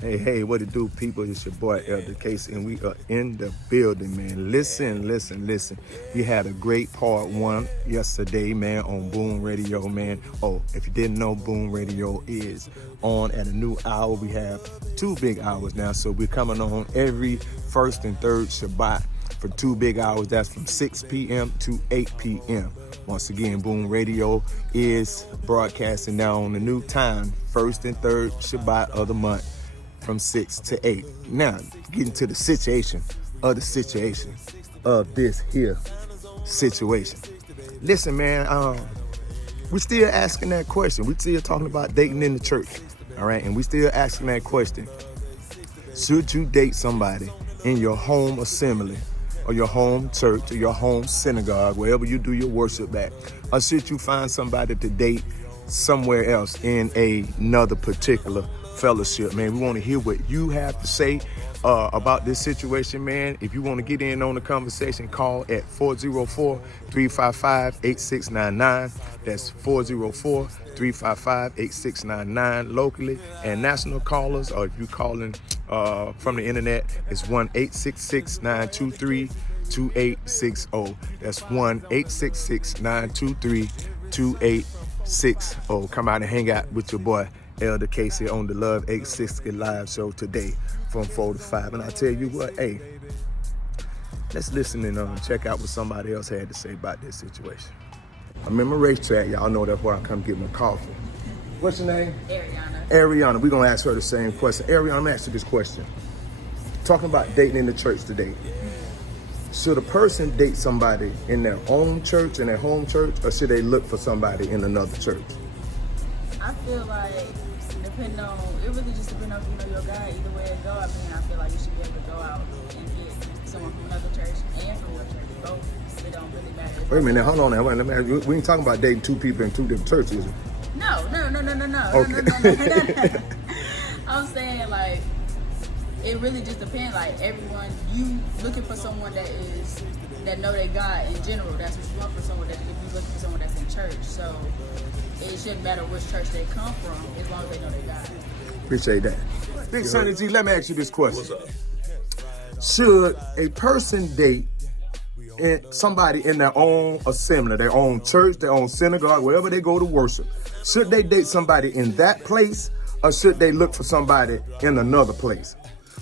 Hey, what it do, people? It's your boy, Elder Casey, and we are in the building, man. Listen. We had a great part one yesterday, man, on Boom Radio, man. Oh, if you didn't know, Boom Radio is on at a new hour. We have 2 big hours now, so we're coming on every first and third Shabbat for 2 big hours. That's from 6 p.m. to 8 p.m. Once again, Boom Radio is broadcasting now on the new time, first and third Shabbat of the month, from 6 to 8. Now, getting to the situation of this here situation. Listen, man, we still asking that question. We still talking about dating in the church, all right? And we still asking that question. Should you date somebody in your home assembly or your home church or your home synagogue, wherever you do your worship at? Or should you find somebody to date somewhere else in another particular fellowship, man? We want to hear what you have to say about this situation, man. If you want to get in on the conversation, call at 404-355-8699. That's 404-355-8699 locally, and national callers, or if you're calling from the internet, it's 1-866-923-2860. That's 1-866-923-2860. Come out and hang out with your boy Elder Casey on the Love 860 live show today from 4 to 5. And I tell you what, hey, let's listen and check out what somebody else had to say about this situation. I'm in my race track. Y'all know that's where I come get my coffee. What's your name? Ariana. We're going to ask her the same question. Ariana, I'm going to ask you this question. Talking about dating in the church today. Should a person date somebody in their own church, in their home church, or should they look for somebody in another church? I feel like depending on, it really just depends on, your guy, either way it go. I mean, I feel like you should be able to go out and get someone from another church and from your church. Both, it don't really matter. Wait a minute, hold on now. Wait, we ain't talking about dating 2 people in 2 different churches, is it? No. Okay. No. I'm saying, like, it really just depends. Like, everyone, you looking for someone that know they God in general. That's what you want for someone. That if you looking for someone that's in church, so it shouldn't matter which church they come from as long as they know they God. Appreciate that. Big Sonny G, let me ask you this question. What's up? Should a person date somebody in their own assembly, their own church, their own synagogue, wherever they go to worship? Should they date somebody in that place, or should they look for somebody in another place?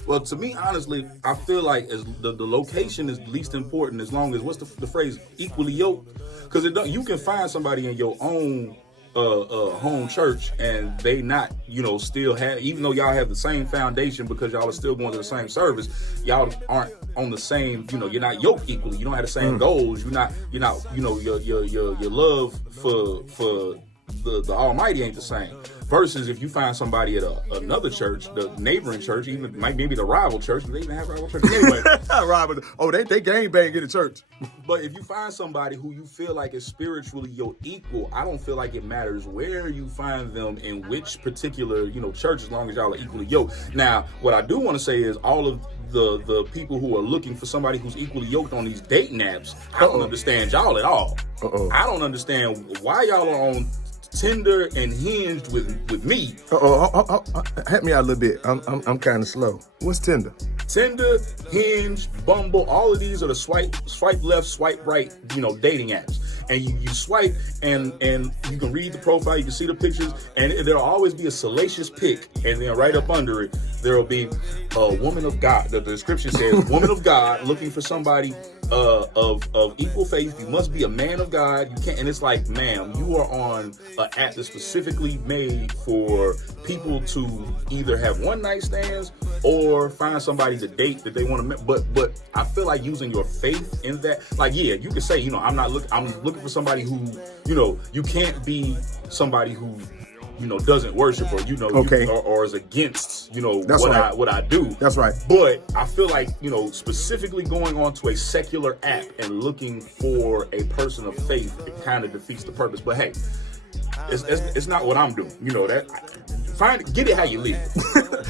Well, to me, honestly, I feel like as the location is least important, as long as, what's the phrase, equally yoked? Because you can find somebody in your own home church and they not, still have, even though y'all have the same foundation because y'all are still going to the same service, y'all aren't on the same, you're not yoked equally. You don't have the same goals. You're not, your love for the Almighty ain't the same. Versus if you find somebody at another church, the neighboring church, even maybe the rival church, do they even have rival churches? Anyway. they gang bang in the church. But if you find somebody who you feel like is spiritually your equal, I don't feel like it matters where you find them in which particular, church, as long as y'all are equally yoked. Now, what I do want to say is all of the people who are looking for somebody who's equally yoked on these dating apps, I don't understand y'all at all. I don't understand why y'all are on Tinder and Hinged with me. Help me out a little bit. I'm kind of slow. What's Tinder? Tinder, Hinge, Bumble, all of these are the swipe left, swipe right, dating apps. And you swipe and you can read the profile, you can see the pictures, and there'll always be a salacious pic, and then right up under it, there'll be a woman of God. The description says, woman of God looking for somebody of equal faith. You must be a man of God. You can't, and it's like, ma'am, you are on an app that's specifically made for people to either have one night stands or find somebody to date that they want to. But I feel like using your faith in that, like, yeah, you can say, I'm looking for somebody who, you can't be somebody who, doesn't worship or, or is against, what I do. That's right. But I feel like, specifically going on to a secular app and looking for a person of faith, it kind of defeats the purpose. But hey, it's not what I'm doing. Get it how you live.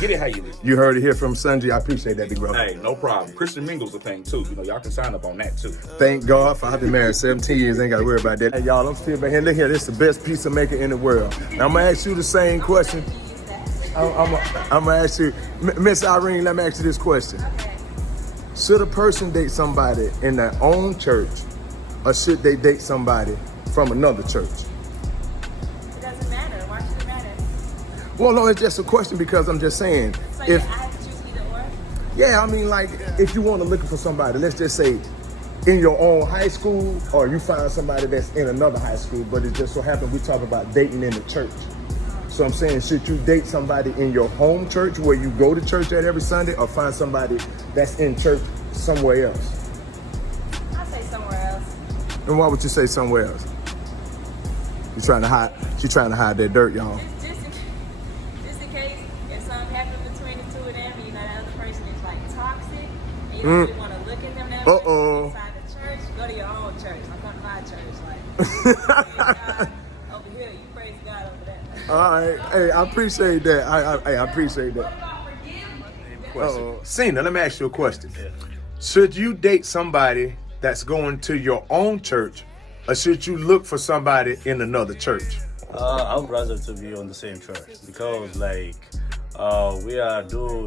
Get it how you live. You heard it here from Sanji. I appreciate that, big brother. Hey, no problem. Christian Mingle's a thing too. Y'all can sign up on that too. Thank God for I've been married 17 years. Ain't got to worry about that. Hey, y'all, I'm still back here. Look here. This is the best pizza maker in the world. Now, I'm going to ask you the same question. I'm gonna ask you, Miss Irene. Let me ask you this question: should a person date somebody in their own church, or should they date somebody from another church? It doesn't matter. Why should it matter? Well, no, it's just a question because I'm just saying. So If I have to choose either or? yeah, I mean, like if you want to look for somebody, let's just say in your own high school, or you find somebody that's in another high school, but it just so happens we talk about dating in the church. So I'm saying, should you date somebody in your home church where you go to church at every Sunday, or find somebody that's in church somewhere else? I'll say somewhere else. And why would you say somewhere else? She's trying to hide that dirt, y'all. Just in case if something happened between the two of them, you know that other person is like toxic, and you don't really want to look at them that Uh-oh. much inside the church, go to your own church. Don't come to my church. Like, God over here, you praise God over there. All right, hey, I appreciate that. I appreciate that. Cena, let me ask you a question. Should you date somebody that's going to your own church, or should you look for somebody in another church? I would rather to be on the same church because, like, we are doing.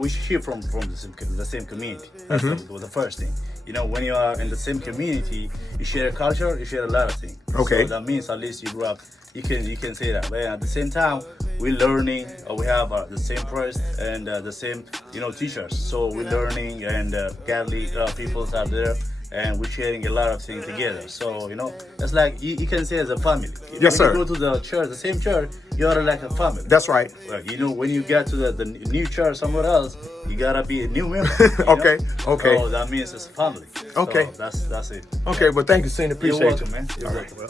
We hear from the same community. That's the first thing. You know, when you are in the same community, you share a culture, you share a lot of things. Okay. So that means at least you grew up. You can say that. But at the same time, we're learning. We have the same priest and the same teachers. So we're learning, and godly people are there. And we're sharing a lot of things together. So, it's like you can say as a family. Yes, sir. When you go to the church, the same church, you are like a family. That's right. Like, when you get to the new church somewhere else, you gotta be a new member. Okay. So that means it's a family. Okay. So that's it. Okay, well, thank you, Cena. Appreciate You're welcome, you. man. You're welcome.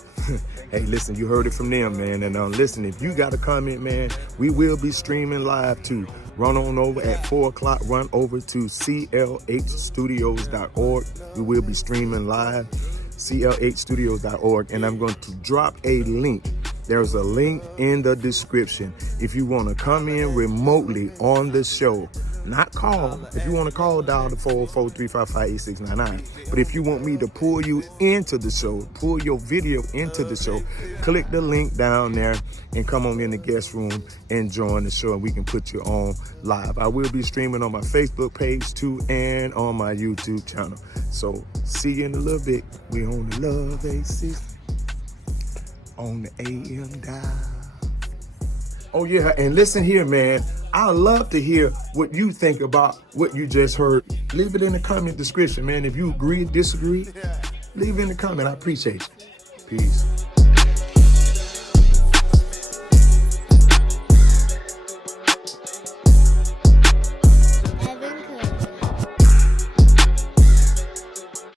Hey, listen, you heard it from them, man. And listen, if you got a comment, man, we will be streaming live too. Run on over at 4 o'clock. Run over to clhstudios.org. We will be streaming live, clhstudios.org. And I'm going to drop a link. There's a link in the description. If you want to come in remotely on the show, not call. If you want to call, dial the 404-355-8699. But if you want me to pull you into the show, pull your video into the show, click the link down there and come on in the guest room and join the show, and we can put you on live. I will be streaming on my Facebook page too and on my YouTube channel. So see you in a little bit. We on the Love 860 on the AM dial. Oh yeah, and listen here, man. I love to hear what you think about what you just heard. Leave it in the comment description, man. If you agree, disagree, leave it in the comment. I appreciate you. Peace.